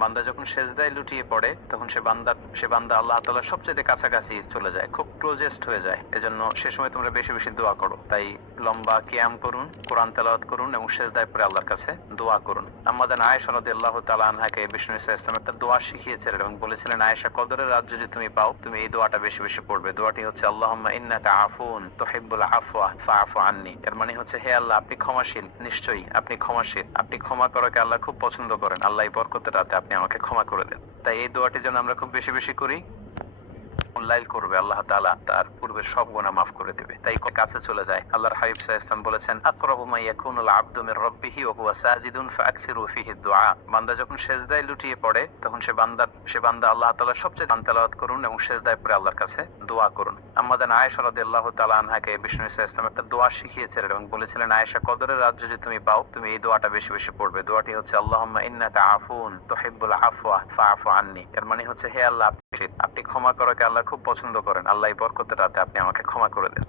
বান্দা যখন সেজদায় লুটিয়ে পড়ে তখন সে বান্দা আল্লাহ তাআলার সবচেয়ে কাছাকাছি চলে যায়, খুব ক্লোজেস্ট হয়ে যায়। এজন্য সে সময় তোমরা বেশি বেশি দোয়া করো। তাই লম্বা কিয়াম করুন, কোরআন তেলাওয়াত করুন এবং সেজদায় পড়ে আল্লাহর কাছে দোয়া করুন। আম্মা জান আয়েশা রাদিয়াল্লাহু তাআলা আনহাকে বিষ্ণু ইসা ইসলাম একটা দোয়া শিখিয়েছিলেন এবং বলেছিলেন, আয়েশা, কদরের রাত যদি তুমি পাও তুমি এই দোয়াটা বেশি বেশি পড়বে। দোয়াটি হচ্ছে আল্লাহুম্মা ইন্নাকা আফুন তুহিব্বুল আফওয়া ফাআফু আন্নি। এর মানে হচ্ছে, হে আল্লাহ, আপনি ক্ষমাশীল, নিশ্চয়ই আপনি ক্ষমাশীল, আপনি ক্ষমা করাকে আল্লাহ খুব পছন্দ করেন। আল্লাহ এই বরকতের রাতে আপনি আমাকে ক্ষমা করে দেন। তাই এই দোয়াটি যেন আমরা খুব বেশি বেশি করি, লাইল করবে, আল্লাহ তাআলা তার পূর্বের সব গুনাহ মাফ করে দিবে। তাই কাছে চলে যায়। আল্লাহর হাবিব সাল্লাল্লাহু আলাইহি ওয়াসাল্লাম বলেছেন, আকরাবু মা ইয়াকুনুল আবদু মির রাব্বিহি ওয়া হুয়া সাজিদুন ফাআকসিরু ফিহি দুআ। বান্দা যখন সেজদায় লুটিয়ে পড়ে তখন সে বান্দা আল্লাহ তাআলার সবচেয়ে তেলাওয়াত করুন এবং সেজদায় পড়ে আল্লাহর কাছে দোয়া করুন। আম্মা জান আয়েশা রাদিয়াল্লাহু তাআলা আনহাকে বিষ্ণু ইসা ইসলাম একটা দোয়া শিখিয়েছিলেন এবং বলেছিলেন, আয়েশা, কদরের রাত যদি তুমি পাও তুমি এই দোয়াটা বেশি বেশি পড়বে। দোয়াটি হচ্ছে আল্লাহুম্মা ইন্নাকা আফুন তুহিব্বুল আফওয়া ফাআফু আন্নি। এর মানে হচ্ছে, হে আল্লাহ, আপনি ক্ষমা করাকে আল্লাহ খুব পছন্দ করেন। আল্লাহ এই বরকতের রাতে আপনি আমাকে ক্ষমা করে দেন।